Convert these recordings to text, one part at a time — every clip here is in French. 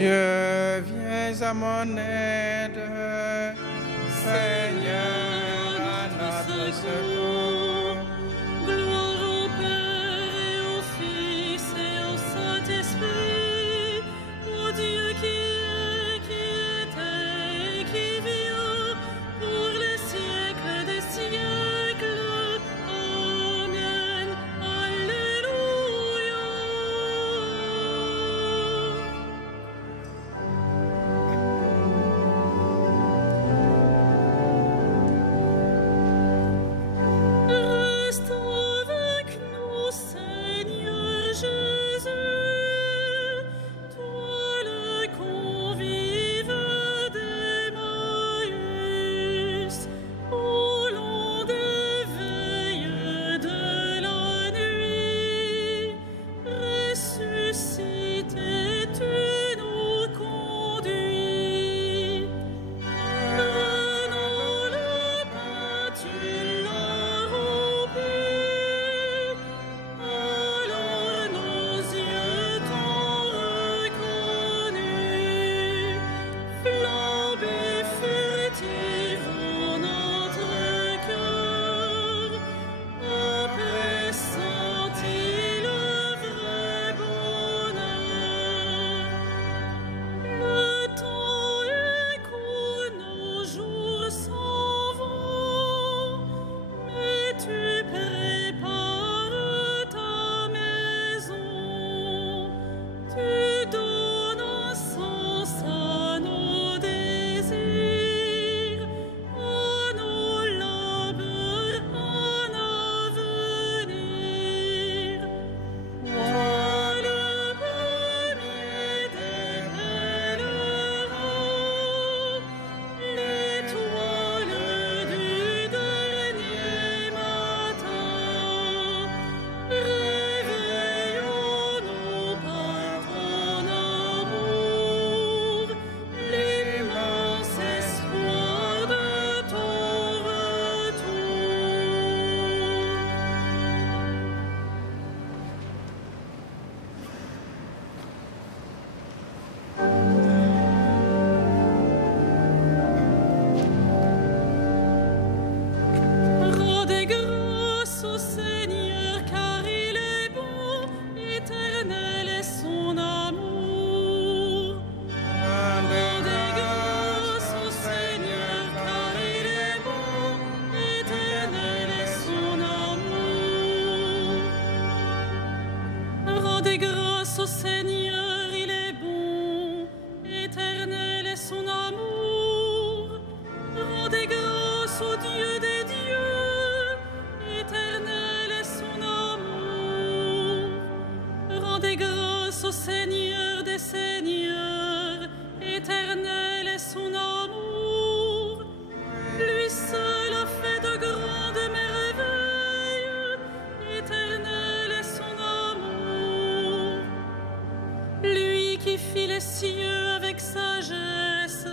Dieu, viens à mon aide. Seigneur, à notre secours. Gloire au Père et au Fils et au Saint-Esprit, au Dieu qui est, qui était et qui vient, pour les siècles des siècles. Amen. Alléluia. Reste avec nous, Seigneur Jésus, toi le convive d'Emmaüs, au long des veilles de la nuit, ressuscité, tu nous conduis. Prenons le pain, tu l'as rompu, alors nos yeux t'ont reconnu. Flambée furtive en notre cœur, après senti le vrai bonheur. Le temps est court, nos jours s'en vont, mais tu prépares ta maison. Tu donnes un sens à nos désirs, à nos labeurs, un avenir. Toi le premier des pèlerins, l'étoile du dernier matin, réveillons-nous par ton amour, l'immense espoir de ton retour. Rendez grâce au Seigneur, car il est bon, éternel est son amour. Rendez grâce au Seigneur, car il est bon, éternel est son amour. Rendez grâce au Seigneur, il est bon, éternel est son amour. Rendez grâce au Dieu des dieux, éternel est son amour. Rendez grâce au Seigneur des seigneurs, éternel est son amour. Lui seul a fait de grandes merveilles, éternel est son amour. Lui qui fit les cieux avec sagesse,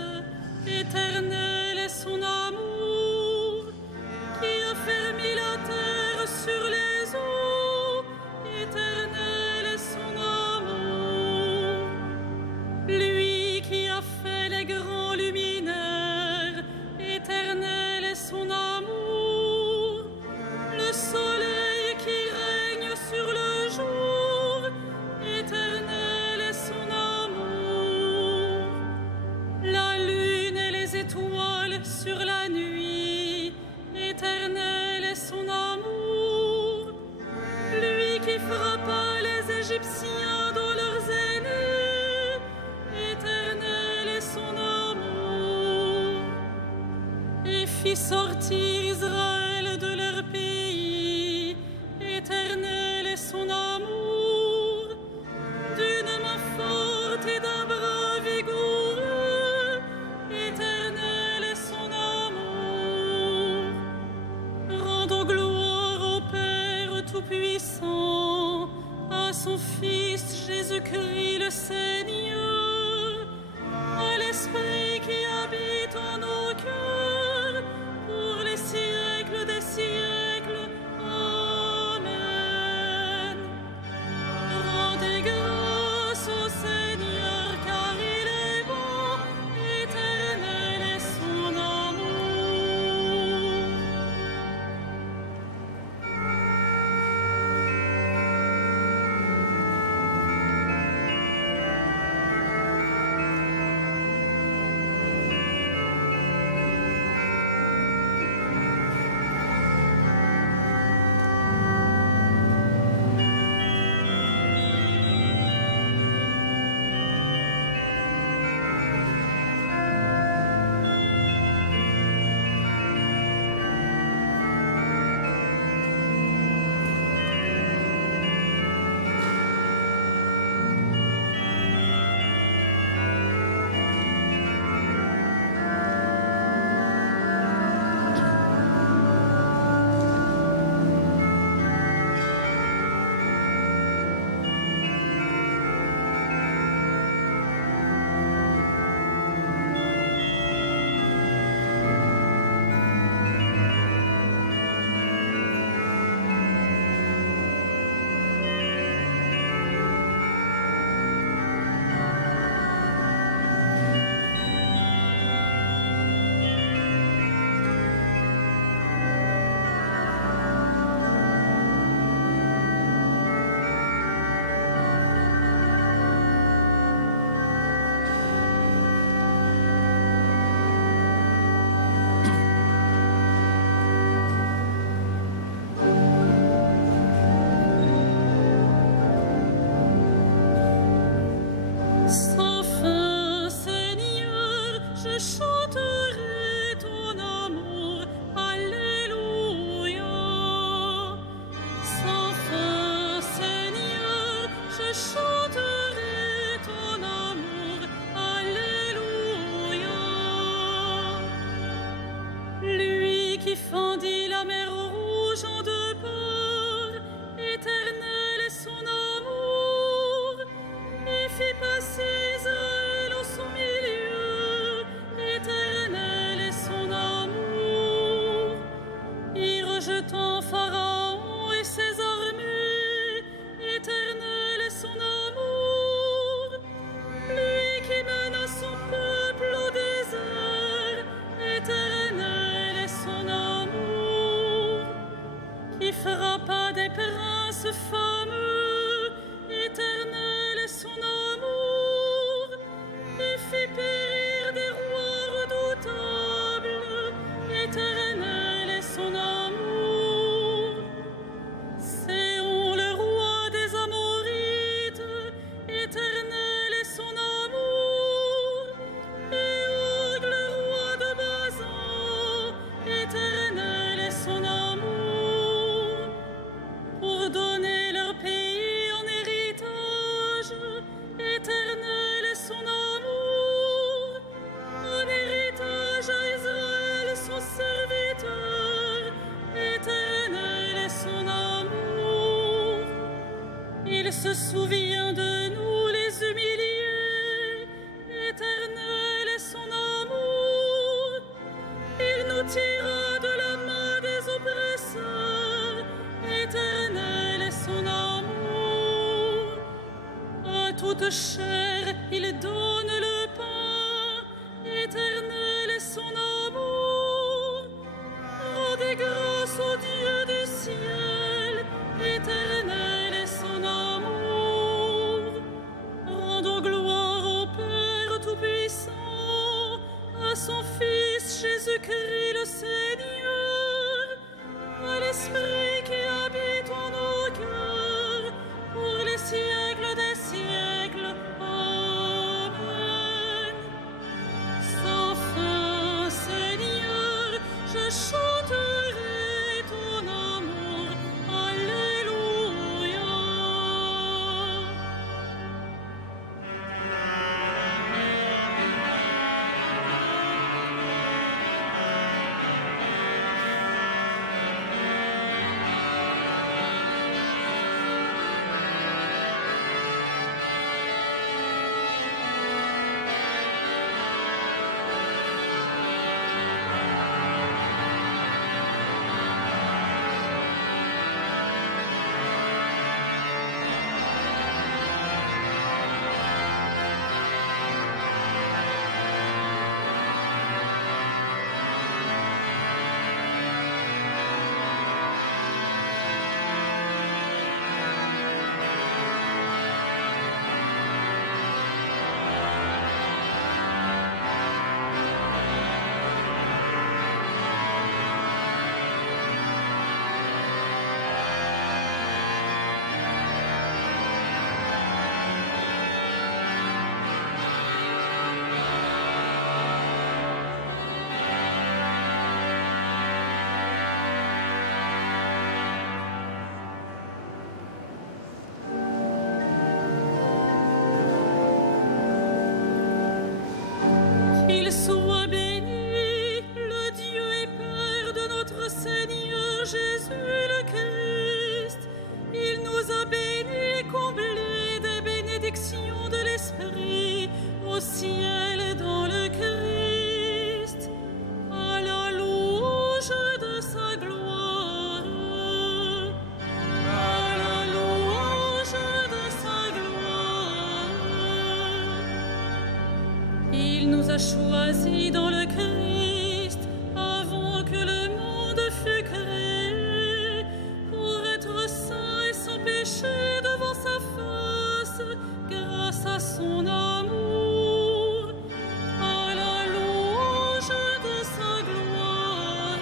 éternel est son amour. Qui a fermé la terre sur les eaux, éternel est son amour. Lui qui a fait les grands luminaires, éternel est son amour. Le soleil qui règne sur le jour, éternel est son amour. La lune et les étoiles sur la nuit, éternel est son amour. Lui qui frappa les Égyptiens dans leurs aînés, éternel est son amour. Et fit sortir Israël de leur pays, éternel est son amour. D'une main forte et d'un bras vigoureux, éternel est son amour. Rendons gloire au Père Tout-Puissant, à son Fils Jésus-Christ le Seigneur, à l'Esprit qui habite en nos cœurs, pour les siècles des siècles. Amen. Rendez grâce au Seigneur, car il chanterai ton amour. Alléluia. Lui qui fendit la mer rouge en deux parts, éternel est son amour, et fit passer Israël au son milieu, éternel est son amour. Y rejetant Pharaon et ses armées, éternel est son amour. Lui qui mena son peuple au désert, éternel est son amour. Qui frappa des princes fameux, éternel est son amour. Et fit périr des rois redoutables, éternel est son amour. Séon, le roi des Amorites, éternel est son amour. Et Og, le roi de Basan, éternel est son amour. Pour donner leur pays en héritage, éternel est son amour. En héritage à Israël son serviteur, éternel est son amour. Il se souvient de nous les humiliés, éternel est son amour. Il nous tira de la main des oppresseurs, éternel est son amour. À toute chair il donne le pain, éternel est son amour. Rendez grâce au Dieu du ciel, éternel est son amour. Rendons gloire au Père Tout-Puissant, à son Fils Jésus-Christ le Seigneur, à l'Esprit qui habite en nos cœurs, pour les siècles des siècles. Amen. Sans fin, Seigneur, je chanterai ton amour. Alléluia. Qu'il soit béni, le Dieu et Père de notre Seigneur Jésus le Christ. Il nous a bénis et comblés des bénédictions de l'Esprit au ciel et dans le Christ, à la louange de sa gloire. À la louange de sa gloire. Il nous a choisis dans le Christ avant que le monde fût créé, pour être saints et sans péché devant sa face, grâce à son amour. À la louange de sa gloire.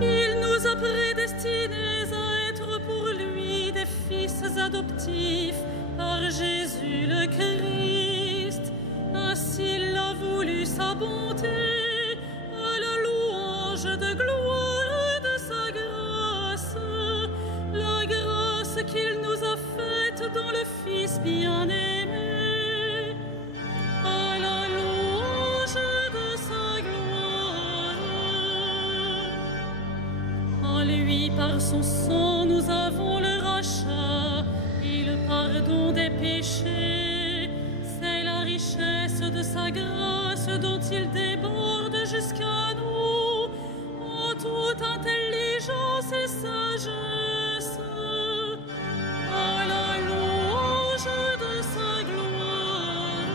Il nous a prédestinés à être pour lui des fils adoptifs par Jésus le Christ. Ainsi l'a voulu sa bonté, à la louange de gloire de sa grâce, la grâce qu'il nous dans le Fils bien-aimé. À la louange de sa gloire. En lui, par son sang, nous avons le rachat et le pardon des péchés. C'est la richesse de sa grâce dont il déborde jusqu'à nous en toute intelligence et sagesse. À la louange de sa gloire.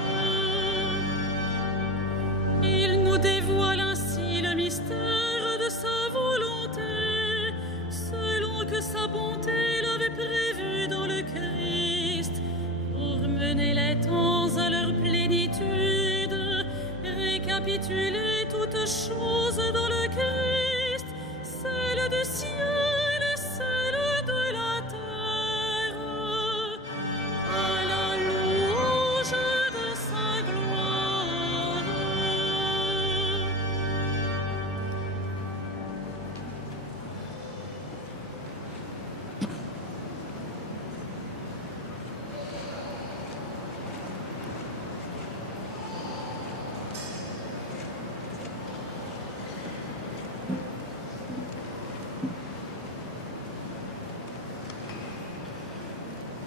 Il nous dévoile ainsi le mystère de sa volonté, selon que sa bonté l'avait prévu dans le Christ, pour mener les temps à leur plénitude, récapituler toutes choses dans le Christ, celle du ciel et celle de la terre. À la louange de sa gloire.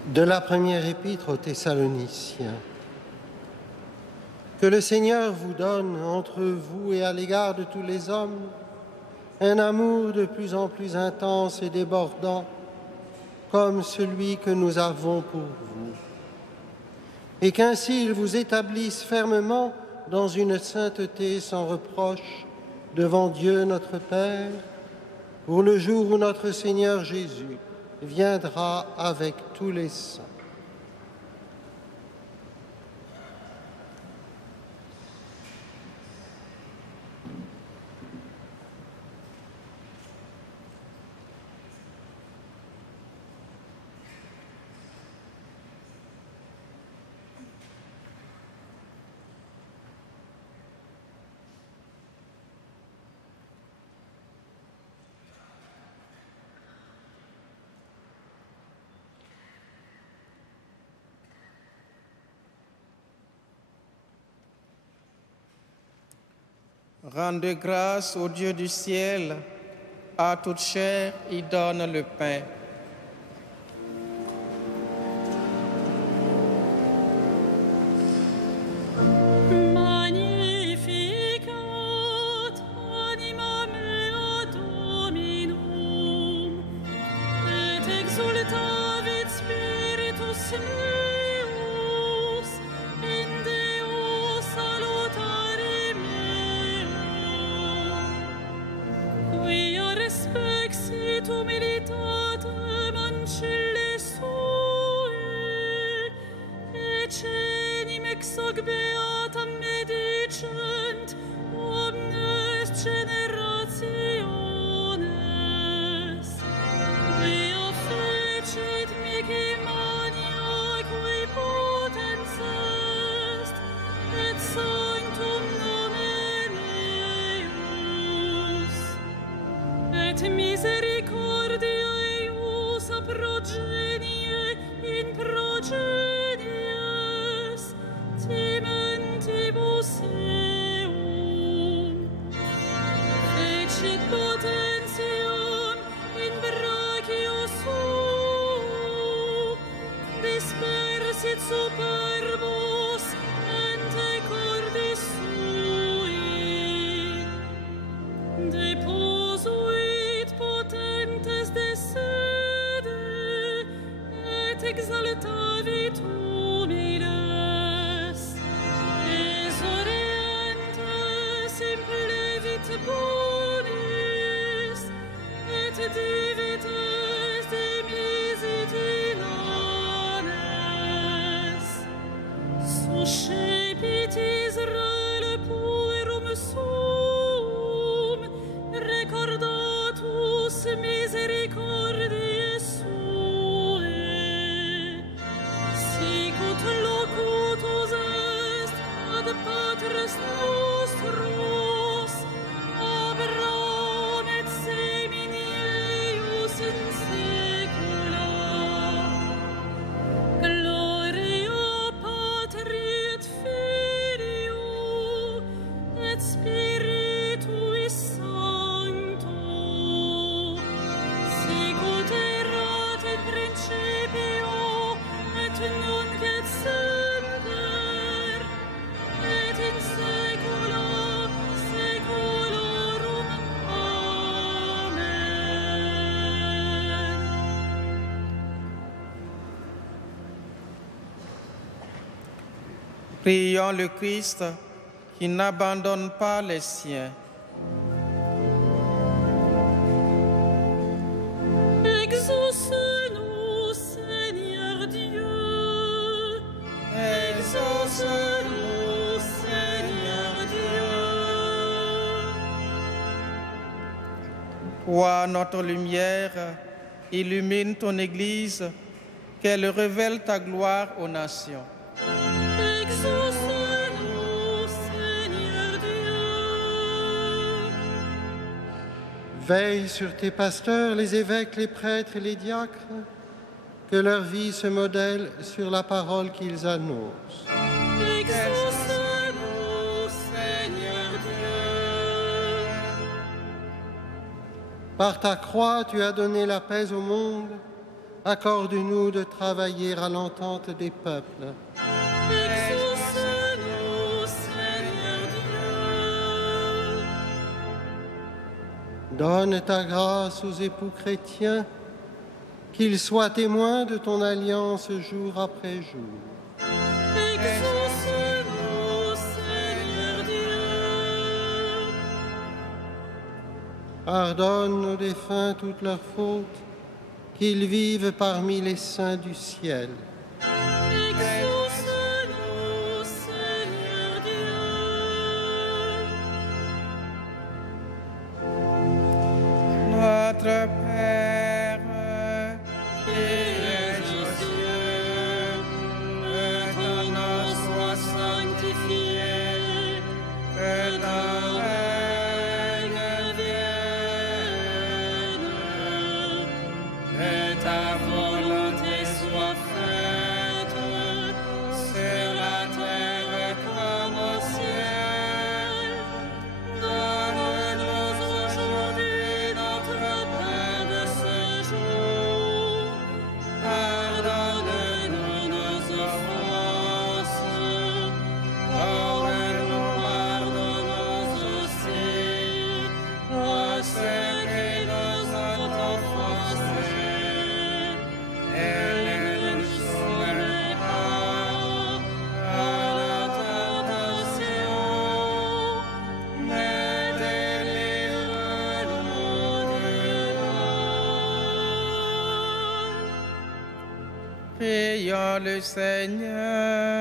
De la première épître aux Thessaloniciens. Que le Seigneur vous donne, entre vous et à l'égard de tous les hommes, un amour de plus en plus intense et débordant, comme celui que nous avons pour vous. Et qu'ainsi il vous établisse fermement dans une sainteté sans reproche devant Dieu notre Père, pour le jour où notre Seigneur Jésus viendra avec tous les saints. Rendez grâce au Dieu du ciel, à toute chair il donne le pain. Magnificat anima mea Dominum, et exultavit spiritus meus in Deo salutare meo, quia respexit humilitatem ancille sue, cenim ex hoc beatam medicent omnes generationes, quia fecit mihi mania qui potens est, et sanctum nomen eius, et misericordia eius a progenie in progenies timentibus eum, fecit potentiam in brachio suo, dispersit superbos ante cordis sui, deposuit potentes de sede, et exaltavit humiles, exoreantes implevit bonis, et divites demisit inanes, suscepit Israel puerum suum, recordatus misericordiae suae, sic Prions le Christ qui n'abandonne pas les siens. Exauce-nous, Seigneur Dieu. Exauce-nous, Seigneur Dieu. Toi, notre lumière, illumine ton Église, qu'elle révèle ta gloire aux nations. Exauce-nous, Seigneur Dieu. Veille sur tes pasteurs, les évêques, les prêtres et les diacres, que leur vie se modèle sur la parole qu'ils annoncent. Exauce-nous, Seigneur Dieu. Par ta croix, tu as donné la paix au monde. Accorde-nous de travailler à l'entente des peuples. Exauce-nous, Seigneur Dieu. Donne ta grâce aux époux chrétiens, qu'ils soient témoins de ton alliance jour après jour. Exauce-nous, Seigneur Dieu. Pardonne aux défunts toutes leurs fautes, qu'ils vivent parmi les saints du ciel. Exauce-nous, Seigneur Dieu. Notre Père, qui es aux cieux, que ton nom soit sanctifié, que ton règne vienne, que ta volonté soit faite sur la terre comme au ciel. Donne-nous aujourd'hui notre pain de ce jour. Pardonne-nous nos offenses, comme nous pardonnons aussi à ceux qui nous ont offensés. Et ne nous soumets pas à la tentation, mais délivre-nous du mal. Prions le Seigneur.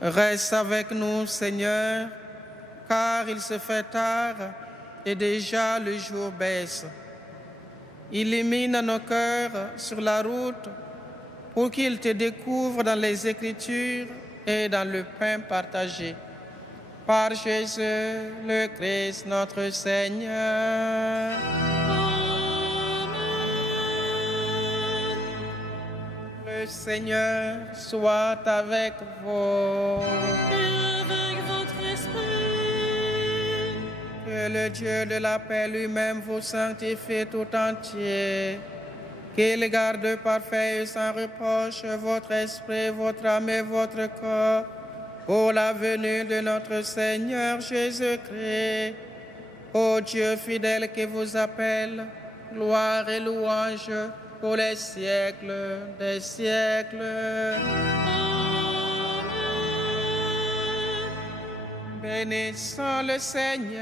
Reste avec nous, Seigneur, car il se fait tard et déjà le jour baisse. Illumine nos cœurs sur la route pour qu'ils te découvrent dans les Écritures et dans le pain partagé. Par Jésus, le Christ, notre Seigneur. Le Seigneur soit avec vous. Et avec votre esprit, Que le Dieu de la paix lui-même vous sanctifie tout entier. Qu'il garde parfait et sans reproche votre esprit, votre âme et votre corps pour la venue de notre Seigneur Jésus-Christ. Ô Dieu fidèle qui vous appelle, gloire et louange pour les siècles des siècles. Amen. Bénissons le Seigneur.